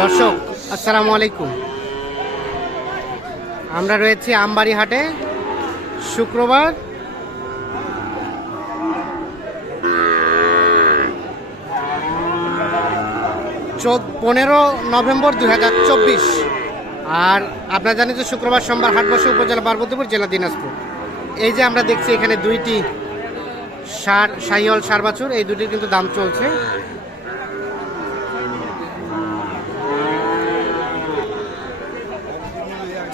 দর্শক আসসালামু আলাইকুম। আমরা রয়েছি আমবাড়ি হাটে, শুক্রবার। পনেরো নভেম্বর 2024। আর আপনারা জানেন যে শুক্রবার সোমবার হাট বসে উপজেলা পার্বতীপুর, জেলা দিনাজপুর। এই যে আমরা দেখছি এখানে দুইটি শাহিওয়াল ষাঁড় বাছুর, এই দুটির কিন্তু দাম চলছে।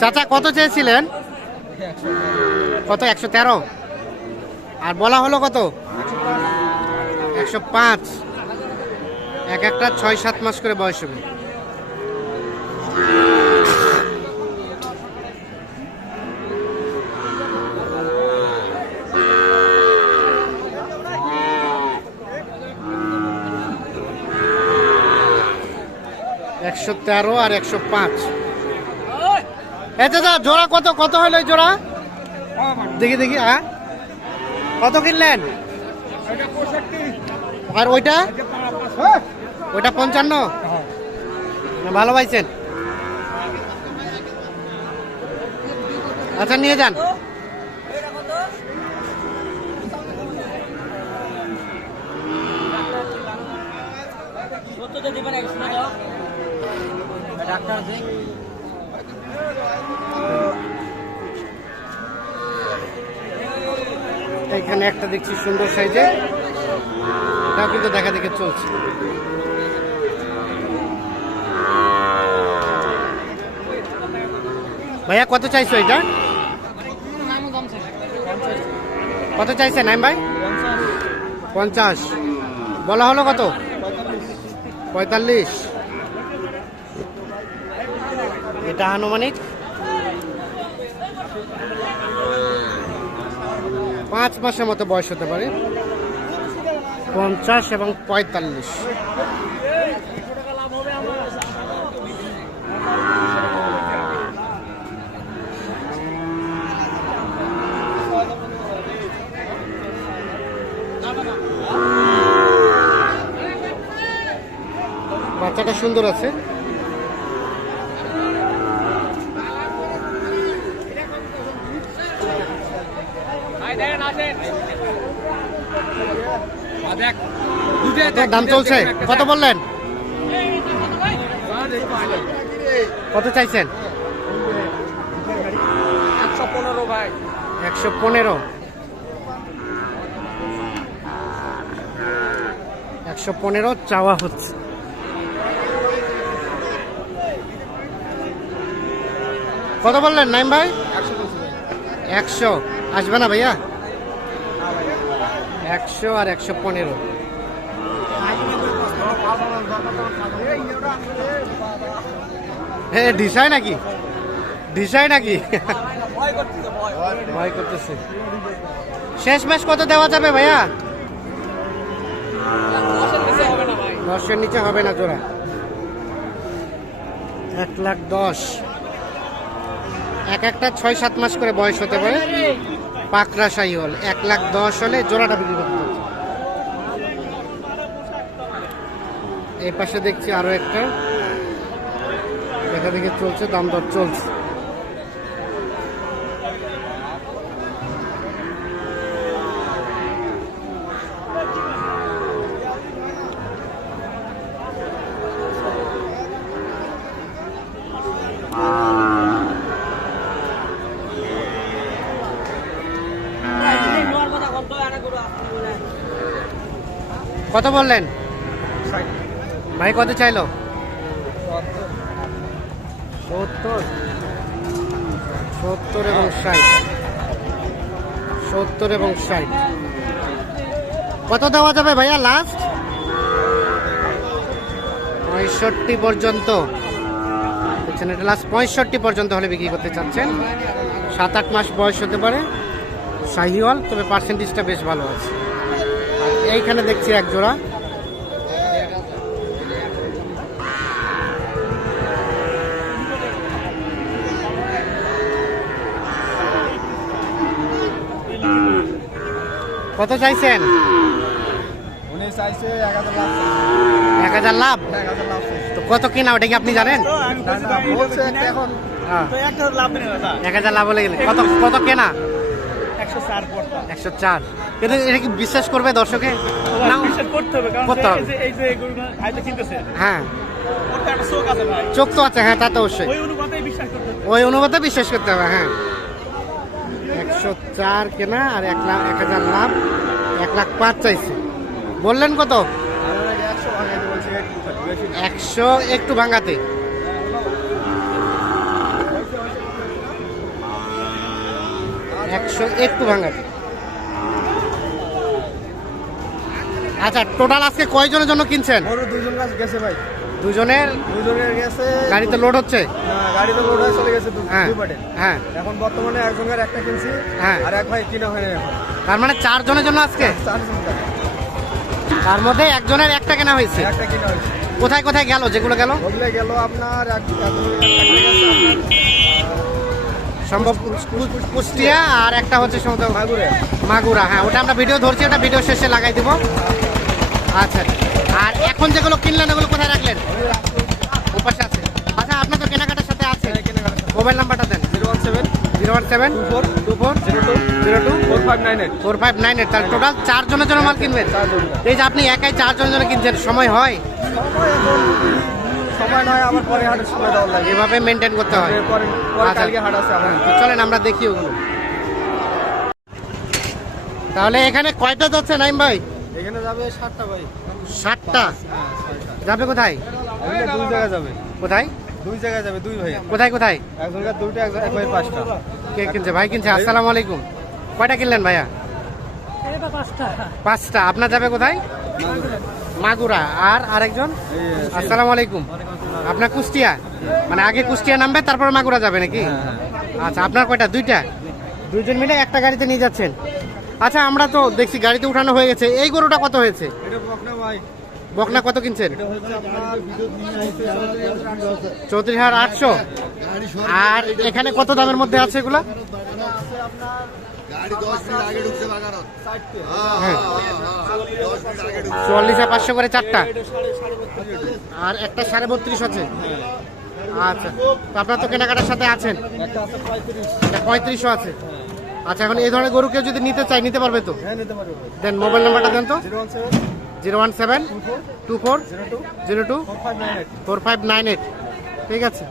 চাচা কত চেয়েছিলেন? কত? 113। আর বলা হলো কত? 105। এক একটা 6-7 মাস করে বয়স হবে। $113 আর 105। দাদা জোড়া কত কত হলো এই জোড়া? দেখি দেখি। হ্যাঁ, কত কিনলেন? আর ওইটা? ওইটা 55। ভালো পাইছেন? আচ্ছা নিয়ে যান। এখানে একটা দেখছি সুন্দর সাইজে, এটাও কিন্তু দেখা দেখে চলছে। ভাইয়া কত চাইছো এটা? কত চাইছেন নাইম ভাই? 50। বলা হলো কত? 45। এটা আনুমানিক 5 মাসের মতো বয়স হতে পারে। 50 এবং 45। বাচ্চাটা সুন্দর আছে। দাম চলছে কত বললেন? কত চাইছেন? 115 ভাই। 115। 115 চাওয়া হচ্ছে। কত বললেন নাইম ভাই? 100। আসবে না ভাইয়া? 100 আর 115। হ্যাঁ ডিসাই নাকি? ডিসাই নাকি? ভয় করতেছে। শেষ ম্যাচ কত দেওয়া যাবে ভাইয়া? 10-এর নিচে হবে না জোড়া। 1,10,000। এক একটা 6-7 মাস করে বয়স হতে পারে। পাকড়া শাহিওয়াল 1,10,000 হলে জোড়াটা বিক্রি করতে হবে। এই পাশে দেখছি আরো একটা দেখা দেখে চলছে, দাম দর চলছে। কত বললেন ভাই? কত চাইলো? 70 এবং 60। 70 এবং 60। কত দেওয়া যাবে ভাইয়া লাস্ট? 65 পর্যন্ত। এটা লাস্ট 65 পর্যন্ত হলে বিক্রি করতে চাচ্ছেন। 7-8 মাস বয়স হতে পারে, শাহিওয়াল, তবে পার্সেন্টেজটা বেশ ভালো আছে। এইখানে দেখছি এক জোড়া। কত চাইছেন? উনি চাইছে 1000 লাভ। 1000 লাভ? তো কত কিনা ওটা কি আপনি জানেন? বলছে একটা এখন হ্যাঁ, তো একটা লাভ নেই দাদা 1000 লাভ হলে গেলে কত কত কেনা? 104 পড়তা 104। কিন্তু এটা কি বিশ্বাস করবে দর্শকে? না, বিশ্বাস করতে হবে কারণ করতে হবে। এই যে এগুলো ভাই তো কিনতেছে হ্যাঁ, ওর তো একটা চোখ আছে ভাই চোখ তো আছে, হ্যাঁ তা তো অবশ্যই, ওই অনুপাতেই বিশ্বাস করতে হবে ওই অনুপাতে বিশ্বাস করতে হবে। হ্যাঁ, 104 কেনা আর 1000 লাভ, 1,05,000 চাইছে। বললেন কত? 100 একটু ভাঙাতে। একটু ভাঙাতে। আচ্ছা, টোটাল আজকে কয়জনের জন্য কিনছেন? ওর দুইজন কাজ গেছে ভাই দুজনের দুজনের গেছে গাড়িতে লোড হচ্ছে? গাড়ি তো লোড হয়ে চলে গেছে হ্যাঁ দুই পাটে হ্যাঁ এখন বর্তমানে একজনের একটা কিনছি হ্যাঁ। আর এক ভাই কিনা হয়নি এখন তার মানে 4 জনের জন্য আজকে, চারজন টাকা। তার মধ্যে একজনের একটা কেনা হয়েছে। একটা কিনা হয়েছে কোথায় কোথায় গেল যেগুলো গেল? ওগুলো গেল আপনার এক সম্ভব কুষ্টিয়া আর একটা হচ্ছে সম্ভবত মাগুরে মাগুরা। হ্যাঁ, ওটা আমরা ভিডিও ধরছি, ওটা ভিডিও শেষে লাগাই দিব। আচ্ছা, আর এখন যেগুলো কিনলেন ওগুলো কোথায় রাখলেন? ওপাশে আছে। আচ্ছা, আপনার তো কেনাকাটার সাথে আছে, মোবাইল নাম্বারটা দেন। 017-04-02-02-4598। 4598। তার টোটাল 4 জনের জন্য মাল কিনবেন? এই যে আপনি একাই 4 জনের জন্য কিনছেন, সময় হয়? সময় নয় আমার পরে হাটের সময় দেওয়ার লাগে এভাবে মেনটেন করতে হয়। পরে আচ্ছা। কালকে হাট আছে আমার তো চলেন আমরা দেখি ওগুলো। তাহলে এখানে কয়টা যাচ্ছে নাইম ভাই? এখানে যাবে 7টা ভাই 7টা যাবে। কোথায় এখানে দুই জায়গায় যাবে কোথায় দুই জায়গায় যাবে দুই ভাই কোথায় কোথায়? একজনের দুইটা এক ভাই 5টা কে কিনছে? ভাই কিনছে। আসসালামু আলাইকুম। কয়টা কিনলেন ভাইয়া? 5টা। আপনার যাবে কোথায়? মাগুরা। আর আরেকজন? আসসালামু আলাইকুম। আপনার কুষ্টিয়া, মানে আগে কুষ্টিয়া নামবে তারপর মাগুরা যাবে নাকি? আচ্ছা, আপনার কয়টা? 2টা। দুইজন মিলে একটা গাড়িতে নিয়ে যাচ্ছেন। আচ্ছা, আমরা তো দেখছি গাড়িতে উঠানো হয়ে গেছে। এই গরুটা কত হয়েছে? এটা বকনা ভাই বকনা কত কিনছেন? এটা হচ্ছে আপনার বিদ্যুৎ নিয়ে আইছে 34,800। আর এখানে কত দামের মধ্যে আছে এগুলা? গাড়ি 10 মিনিট আগে ঢুকছে বাগানত। হ্যাঁ, 44,500 করে 4টা। আর একটা 32.5 আছে। আচ্ছা, তো আপনার তো কেনাকাটার সাথে আছেন, একটা আছে 35 এটা 3500 আছে। আচ্ছা, এখন এই ধরনের গরু কেউ যদি নিতে চাই নিতে পারবে তো? হ্যাঁ নিতে পারবে ভাই দেন মোবাইল নাম্বারটা দেন তো। 017 017-24-02-4598। ঠিক আছে।